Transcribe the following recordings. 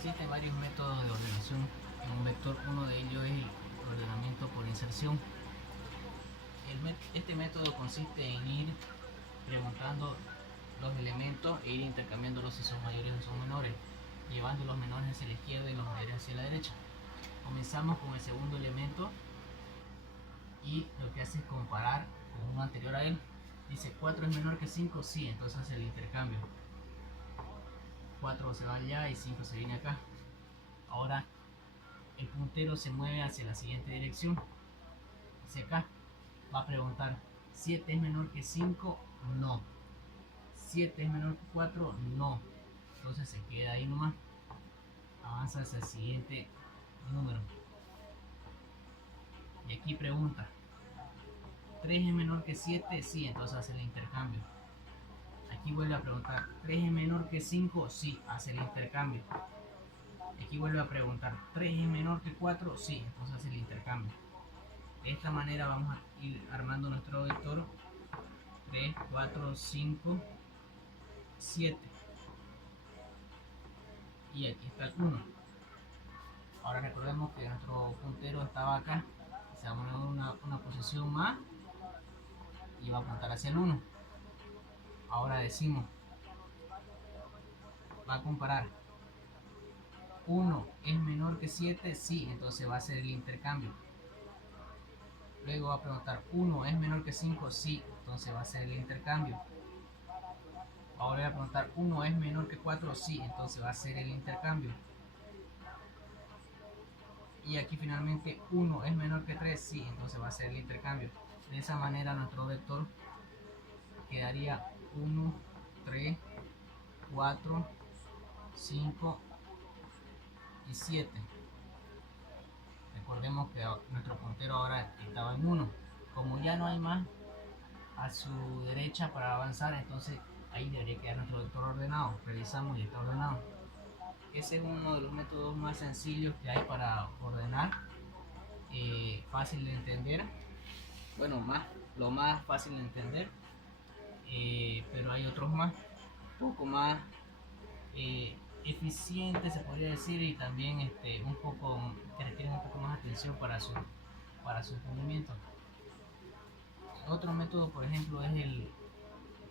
Existen varios métodos de ordenación en un vector. Uno de ellos es el ordenamiento por inserción. Este método consiste en ir preguntando los elementos e ir intercambiándolos si son mayores o son menores, llevando los menores hacia la izquierda y los mayores hacia la derecha. Comenzamos con el segundo elemento y lo que hace es comparar con uno anterior a él. Dice 4 es menor que 5, sí, entonces hace el intercambio. 4 se va allá y 5 se viene acá. Ahora el puntero se mueve hacia la siguiente dirección, hacia acá. Va a preguntar 7 es menor que 5, no. 7 es menor que 4, no. Entonces se queda ahí nomás. Avanza hacia el siguiente número. Y aquí pregunta 3 es menor que 7, sí, entonces hace el intercambio. Aquí vuelve a preguntar 3 es menor que 5, sí, hace el intercambio. Aquí vuelve a preguntar 3 es menor que 4, sí, entonces hace el intercambio. De esta manera vamos a ir armando nuestro vector 3, 4, 5, 7. Y aquí está el 1. Ahora recordemos que nuestro puntero estaba acá. Se va a poner una posición más y va a apuntar hacia el 1. Ahora decimos, va a comparar 1 es menor que 7, sí, entonces va a hacer el intercambio. Luego va a preguntar 1 es menor que 5, sí, entonces va a hacer el intercambio. Ahora voy a preguntar 1 es menor que 4, sí, entonces va a hacer el intercambio. Y aquí finalmente 1 es menor que 3, sí, entonces va a hacer el intercambio. De esa manera nuestro vector quedaría 1, 3, 4, 5 y 7. Recordemos que nuestro puntero ahora estaba en 1. Como ya no hay más a su derecha para avanzar, entonces ahí debería quedar nuestro vector ordenado. Revisamos y está ordenado. Ese es uno de los métodos más sencillos que hay para ordenar, fácil de entender. Bueno, lo más fácil de entender, pero hay otros más, un poco más eficientes se podría decir, y también un poco que requieren un poco más atención para su entendimiento. Otro método, por ejemplo, es el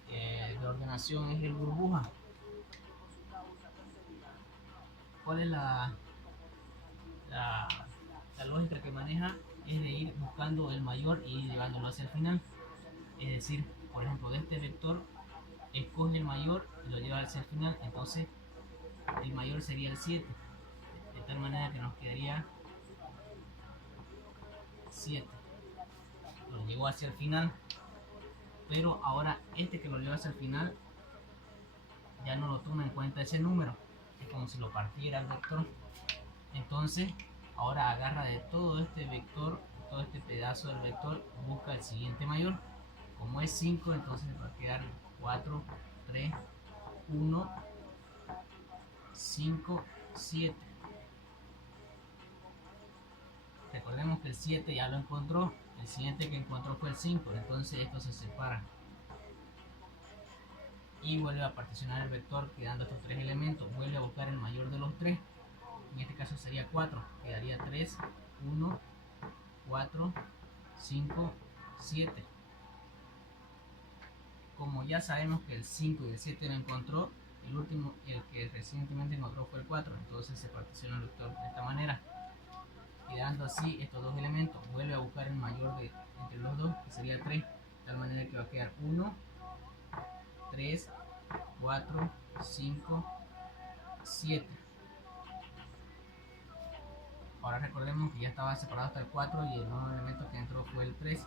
de ordenación, es el burbuja. ¿Cuál es la lógica que maneja? Es de ir buscando el mayor y ir llevándolo hacia el final. Es decir, por ejemplo, de este vector escoge el mayor y lo lleva hacia el final, entonces el mayor sería el 7, de tal manera que nos quedaría 7. Lo llevó hacia el final, pero ahora este que lo lleva hacia el final ya no lo toma en cuenta ese número, es como si lo partiera el vector. Entonces ahora agarra de todo este vector, todo este pedazo del vector, busca el siguiente mayor. Como es 5, entonces va a quedar 4, 3, 1, 5, 7. Recordemos que el 7 ya lo encontró, el siguiente que encontró fue el 5, entonces estos se separan. Y vuelve a particionar el vector quedando estos tres elementos, vuelve a buscar el mayor de los tres, en este caso sería 4, quedaría 3, 1, 4, 5, 7. Como ya sabemos que el 5 y el 7 lo encontró, el último, el que recientemente encontró fue el 4, entonces se particiona el vector de esta manera, quedando así estos dos elementos. Vuelve a buscar el mayor entre los dos, que sería 3, de tal manera que va a quedar 1, 3, 4, 5, 7. Ahora recordemos que ya estaba separado hasta el 4 y el nuevo elemento que entró fue el 3.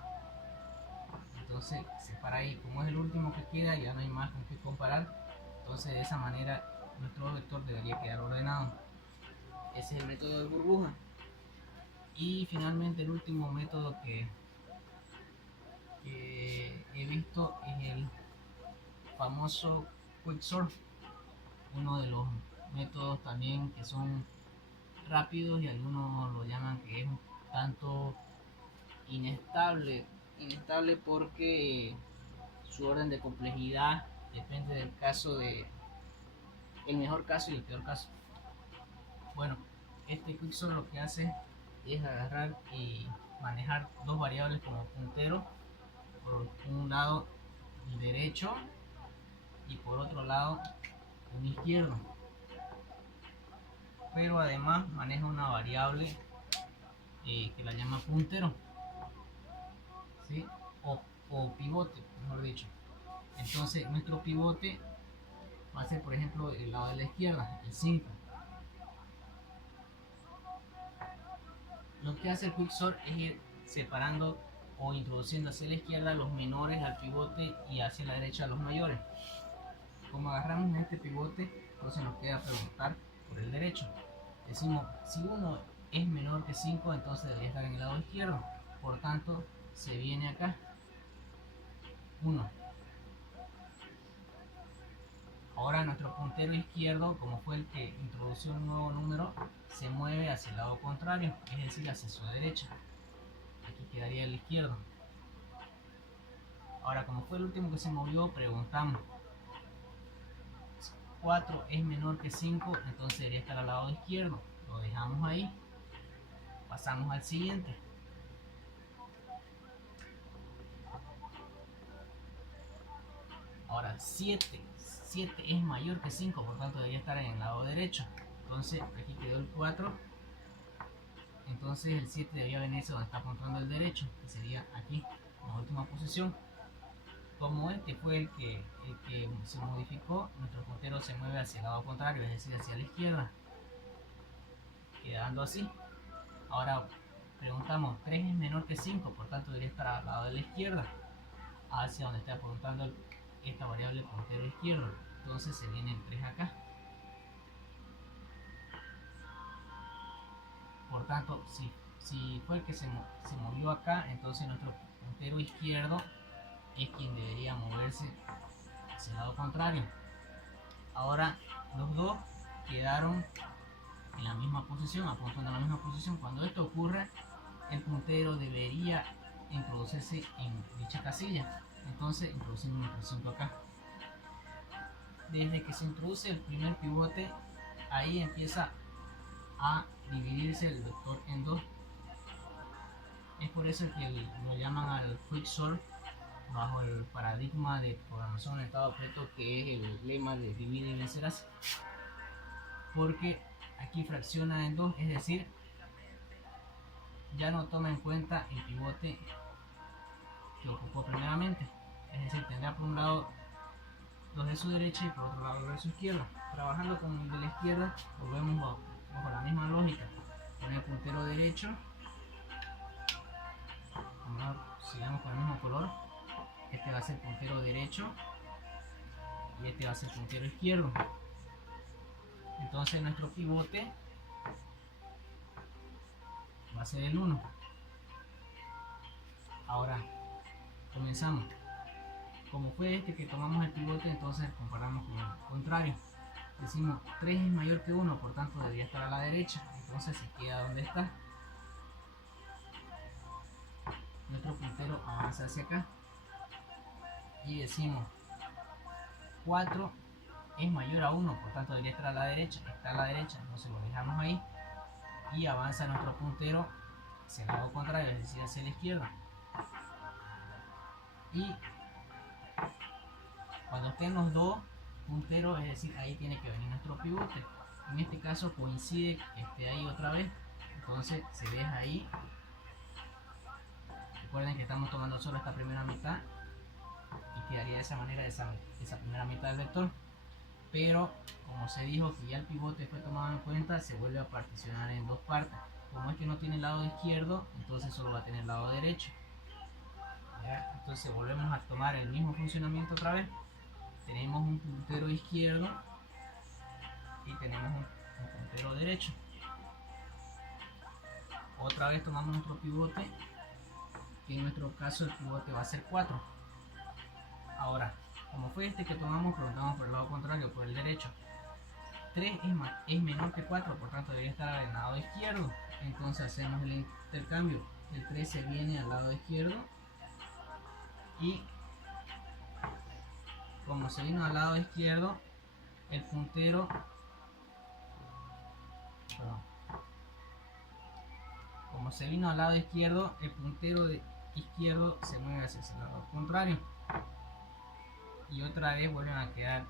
Entonces separa ahí, como es el último que queda, ya no hay más con qué comparar. Entonces de esa manera nuestro vector debería quedar ordenado. Ese es el método de burbuja. Y finalmente el último método que he visto es el famoso quicksort, uno de los métodos también que son rápidos y algunos lo llaman que es un tanto inestable porque su orden de complejidad depende del caso, de el mejor caso y el peor caso. Bueno, este Quicksort lo que hace es agarrar y manejar dos variables como puntero, por un lado el derecho y por otro lado el izquierdo, pero además maneja una variable que la llama puntero, ¿sí? o pivote, mejor dicho. Entonces nuestro pivote va a ser, por ejemplo, el lado de la izquierda, el 5. Lo que hace el Quicksort es ir separando o introduciendo hacia la izquierda los menores al pivote y hacia la derecha los mayores. Como agarramos este pivote, entonces nos queda preguntar por el derecho. Decimos, si 1 es menor que 5, entonces debería estar en el lado izquierdo. Por tanto, se viene acá 1. Ahora nuestro puntero izquierdo, como fue el que introdució un nuevo número, se mueve hacia el lado contrario, es decir, hacia su derecha. Aquí quedaría el izquierdo. Ahora, como fue el último que se movió, preguntamos, 4 es menor que 5, entonces debería estar al lado izquierdo. Lo dejamos ahí. Pasamos al siguiente. Ahora 7 es mayor que 5, por tanto debería estar en el lado derecho. Entonces aquí quedó el 4. Entonces el 7 debería venirse donde está apuntando el derecho, que sería aquí, en la última posición. Como este fue el que se modificó, nuestro puntero se mueve hacia el lado contrario, es decir, hacia la izquierda, quedando así. Ahora preguntamos, 3 es menor que 5, por tanto debería estar al lado de la izquierda, hacia donde está apuntando esta variable puntero izquierdo. Entonces se viene el 3 acá. Por tanto, si fue el que se movió acá, entonces nuestro puntero izquierdo es quien debería moverse hacia el lado contrario. Ahora los dos quedaron en la misma posición, apuntando a la misma posición. Cuando esto ocurre, el puntero debería introducirse en dicha casilla. Entonces introducimos nuestro 5 acá. Desde que se introduce el primer pivote, ahí empieza a dividirse el vector en dos. Es por eso que lo llaman al Quicksort bajo el paradigma de programación orientada a objetos, que es el lema de divide y vencerás, porque aquí fracciona en dos, es decir, ya no toma en cuenta el pivote que ocupó primeramente, es decir, tendrá por un lado los de su derecha y por otro lado los de su izquierda. Trabajando con el de la izquierda, volvemos bajo la misma lógica, con el puntero derecho, sigamos con el mismo color. Este va a ser puntero derecho y este va a ser puntero izquierdo. Entonces nuestro pivote va a ser el 1. Ahora comenzamos. Como fue este que tomamos el pivote, entonces comparamos con el contrario. Decimos 3 es mayor que 1, por tanto debería estar a la derecha. Entonces se queda donde está. Nuestro puntero avanza hacia acá. Y decimos 4 es mayor a 1, por tanto debería estar a la derecha. Está a la derecha, entonces lo dejamos ahí. Y avanza nuestro puntero hacia el lado contrario, es decir, hacia la izquierda. Y cuando estén los dos punteros, es decir, ahí tiene que venir nuestro pivote. En este caso coincide que esté ahí otra vez, entonces se deja ahí. Recuerden que estamos tomando solo esta primera mitad y quedaría de esa manera esa primera mitad del vector. Pero como se dijo que ya el pivote fue tomado en cuenta, se vuelve a particionar en dos partes. Como es que no tiene el lado izquierdo, entonces solo va a tener el lado derecho. ¿Ya? Entonces volvemos a tomar el mismo funcionamiento otra vez. Tenemos un puntero izquierdo y tenemos un puntero derecho. Otra vez tomamos nuestro pivote, que en nuestro caso el pivote va a ser 4. Ahora, como fue este que tomamos, preguntamos por el lado contrario, por el derecho. 3 es menor que 4, por tanto debería estar al lado izquierdo. Entonces hacemos el intercambio. El 3 se viene al lado izquierdo y como se vino al lado izquierdo, el puntero como se vino al lado izquierdo, el puntero de izquierdo se mueve hacia el lado contrario. Y otra vez vuelven a quedar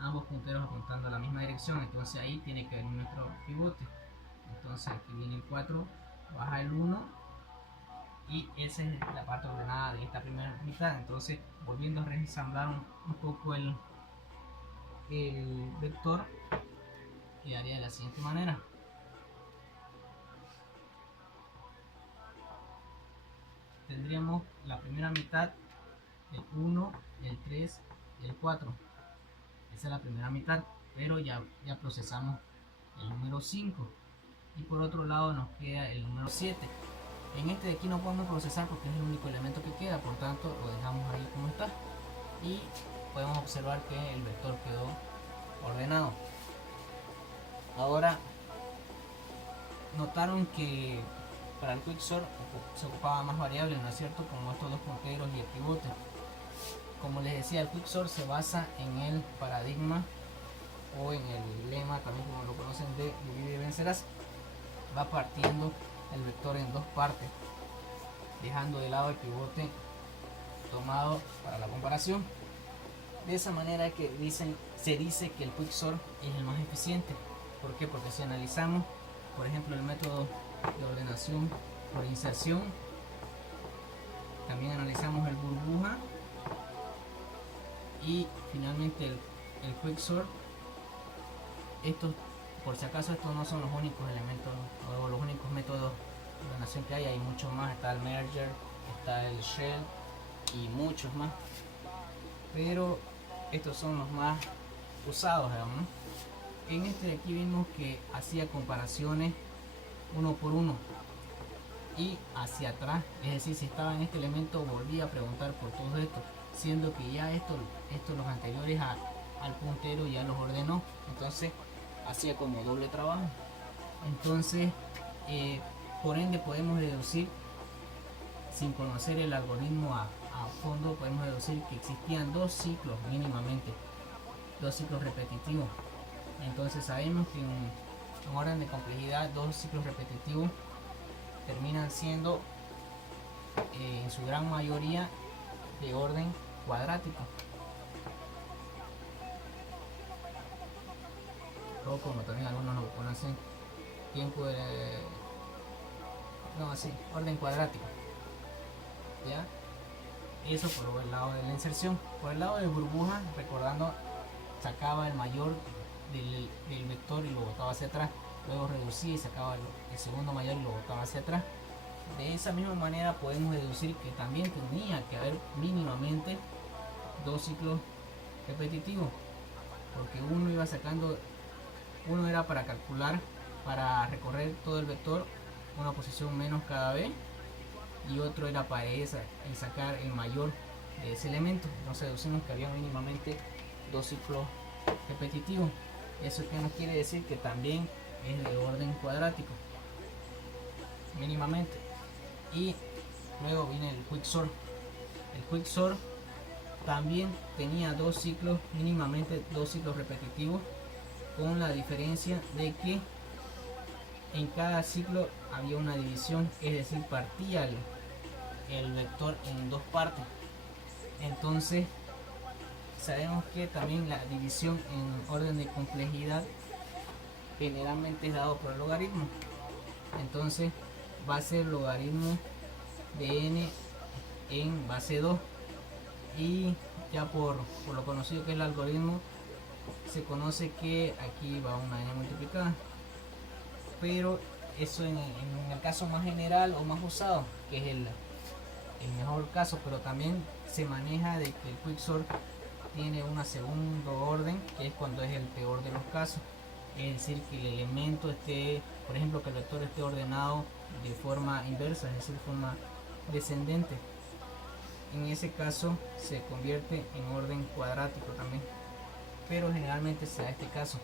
ambos punteros apuntando a la misma dirección. Entonces ahí tiene que haber nuestro pivote. Entonces aquí viene el 4, baja el 1 y esa es la parte ordenada de esta primera mitad. Entonces, volviendo a reensamblar un poco el vector, quedaría de la siguiente manera. Tendríamos la primera mitad, el 1, el 3 y el 4. Esa es la primera mitad, pero ya procesamos el número 5. Y por otro lado nos queda el número 7. En este de aquí no podemos procesar porque es el único elemento que queda, por tanto lo dejamos ahí como está. Y podemos observar que el vector quedó ordenado. Ahora, notaron que para el quicksort se ocupaba más variables, ¿no es cierto? Como estos dos punteros y el pivote. Como les decía, el quicksort se basa en el paradigma o en el lema, también como lo conocen, de divide y vencerás. Va partiendo el vector en dos partes, dejando de lado el pivote tomado para la comparación. De esa manera que se dice que el quicksort es el más eficiente. ¿Por qué? Porque si analizamos, por ejemplo, el método de ordenación por inserción, también analizamos el burbuja y finalmente el quicksort. Estos, por si acaso, estos no son los únicos elementos o los únicos métodos de ordenación que hay muchos más. Está el merger, está el shell y muchos más, pero estos son los más usados, digamos. En este de aquí vimos que hacía comparaciones uno por uno y hacia atrás, es decir, si estaba en este elemento volvía a preguntar por todo esto, siendo que ya estos los anteriores al puntero ya los ordenó, entonces hacía como doble trabajo. Entonces por ende podemos deducir, sin conocer el algoritmo a fondo, podemos deducir que existían dos ciclos mínimamente, dos ciclos repetitivos. Entonces sabemos que en orden de complejidad dos ciclos repetitivos terminan siendo en su gran mayoría de orden cuadrático, o como también algunos lo conocen, tiempo de orden cuadrático, ¿ya? Eso por el lado de la inserción. Por el lado de burbuja, recordando, sacaba el mayor del vector y lo botaba hacia atrás, luego reducía y sacaba el segundo mayor y lo botaba hacia atrás. De esa misma manera podemos deducir que también tenía que haber mínimamente dos ciclos repetitivos, porque uno iba sacando, uno era para calcular, para recorrer todo el vector una posición menos cada vez, y otro era para sacar el mayor de ese elemento. Entonces deducimos que había mínimamente dos ciclos repetitivos. Eso que nos quiere decir que también es de orden cuadrático mínimamente. Y luego viene el quicksort. El quicksort también tenía dos ciclos, mínimamente dos ciclos repetitivos, con la diferencia de que en cada ciclo había una división, es decir, partía el vector en dos partes. Entonces sabemos que también la división en orden de complejidad generalmente es dado por el logaritmo. Entonces va a ser logaritmo de n en base 2, y ya por lo conocido que es el algoritmo, se conoce que aquí va una n multiplicada, pero eso en el caso más general o más usado, que es el mejor caso, pero también se maneja de que el quicksort tiene una segundo orden, que es cuando es el peor de los casos, es decir, que el elemento esté, por ejemplo, que el vector esté ordenado de forma inversa, es decir, forma descendente. En ese caso se convierte en orden cuadrático también, pero generalmente se da este caso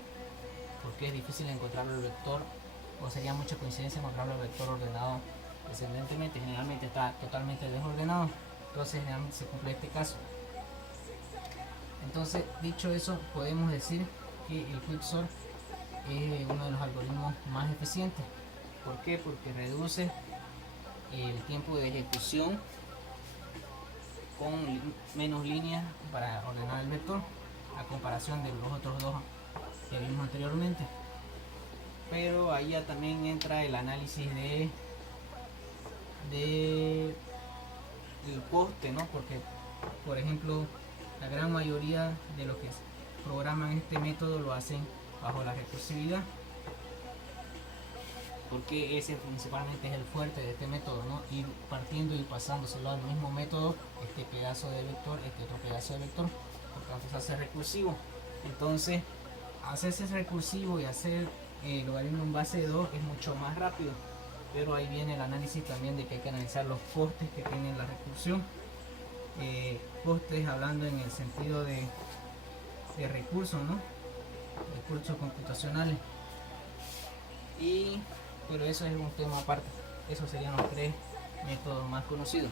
porque es difícil encontrar el vector, o sería mucha coincidencia encontrar el vector ordenado descendentemente. Generalmente está totalmente desordenado, entonces generalmente se cumple este caso. Entonces, dicho eso, podemos decir que el quicksort es uno de los algoritmos más eficientes. ¿Por qué? Porque reduce el tiempo de ejecución con menos líneas para ordenar el vector a comparación de los otros dos que vimos anteriormente. Pero ahí ya también entra el análisis de el coste, ¿no? Porque, por ejemplo, la gran mayoría de los que programan este método lo hacen bajo la recursividad, porque ese principalmente es el fuerte de este método, ¿no? Ir partiendo y pasándoselo al mismo método, este pedazo de vector, este otro pedazo de vector, por tanto se hace recursivo. Entonces, hacerse recursivo y hacer logaritmo en base de 2 es mucho más rápido, pero ahí viene el análisis también de que hay que analizar los costes que tiene la recursión. Costes hablando en el sentido de recursos, ¿no? Recursos computacionales. Pero eso es un tema aparte. Esos serían los tres métodos más conocidos.